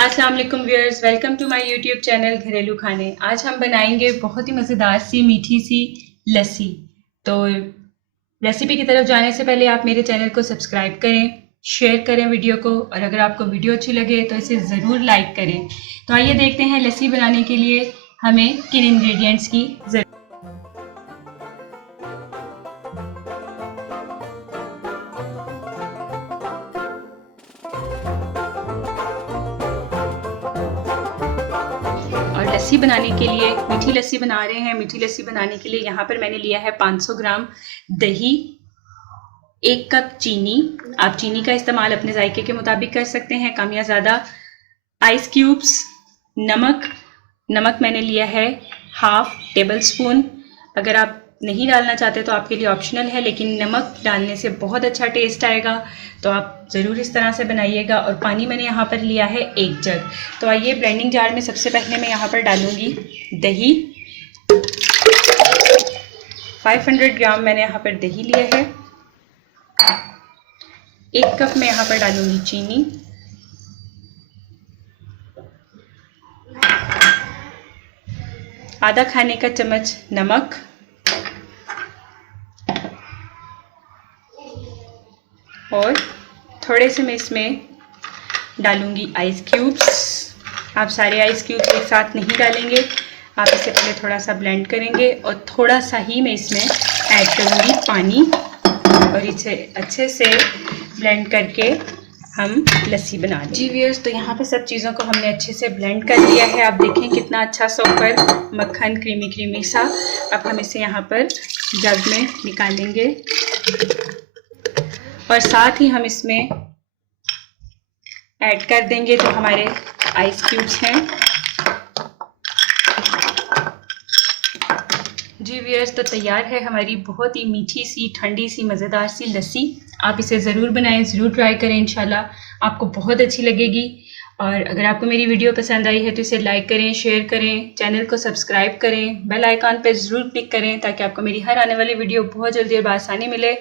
अस्सलाम वालेकुम viewers, welcome to my YouTube channel घरेलू खाने। आज हम बनाएंगे बहुत ही मज़ेदार सी मीठी सी लस्सी। तो रेसिपी की तरफ जाने से पहले आप मेरे चैनल को सब्सक्राइब करें, शेयर करें वीडियो को, और अगर आपको वीडियो अच्छी लगे तो इसे ज़रूर लाइक करें। तो आइए देखते हैं लस्सी बनाने के लिए हमें किन इंग्रेडिएंट्स की ज़रूरत। और लस्सी बनाने के लिए, मीठी लस्सी बना रहे हैं, मीठी लस्सी बनाने के लिए यहाँ पर मैंने लिया है 500 ग्राम दही, 1 कप चीनी। आप चीनी का इस्तेमाल अपने जायके के मुताबिक कर सकते हैं, कम या ज़्यादा। आइस क्यूब्स, नमक मैंने लिया है 1/2 टेबल स्पून। अगर आप नहीं डालना चाहते तो आपके लिए ऑप्शनल है, लेकिन नमक डालने से बहुत अच्छा टेस्ट आएगा, तो आप ज़रूर इस तरह से बनाइएगा। और पानी मैंने यहाँ पर लिया है 1 जग। तो आइए ब्लेंडिंग जार में सबसे पहले मैं यहाँ पर डालूँगी दही। 500 ग्राम मैंने यहाँ पर दही लिया है। 1 कप मैं यहाँ पर डालूँगी चीनी। आधा खाने का चम्मच नमक, और थोड़े से मैं इसमें डालूंगी आइस क्यूब्स। आप सारे आइस क्यूब्स एक साथ नहीं डालेंगे, आप इसे पहले थोड़ा सा ब्लेंड करेंगे, और थोड़ा सा ही मैं इसमें ऐड करूंगी पानी, और इसे अच्छे से ब्लेंड करके हम लस्सी बना लेंगे। जी व्यूअर्स, तो यहाँ पे सब चीज़ों को हमने अच्छे से ब्लेंड कर लिया है। आप देखें कितना अच्छा सा ऊपर मक्खन क्रीमी सा। अब हम इसे यहाँ पर जग में निकालेंगे, और साथ ही हम इसमें ऐड कर देंगे जो हमारे आइस क्यूब्स हैं। जी व्यूअर्स, तो तैयार है हमारी बहुत ही मीठी सी, ठंडी सी, मज़ेदार सी लस्सी। आप इसे ज़रूर बनाएं, ज़रूर ट्राई करें, इंशाल्लाह आपको बहुत अच्छी लगेगी। और अगर आपको मेरी वीडियो पसंद आई है तो इसे लाइक करें, शेयर करें, चैनल को सब्सक्राइब करें, बेल आइकॉन पर ज़रूर क्लिक करें, ताकि आपको मेरी हर आने वाली वीडियो बहुत जल्दी और बआसानी मिले।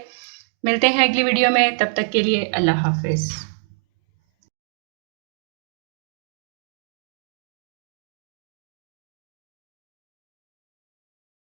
मिलते हैं अगली वीडियो में, तब तक के लिए अल्लाह हाफिज़।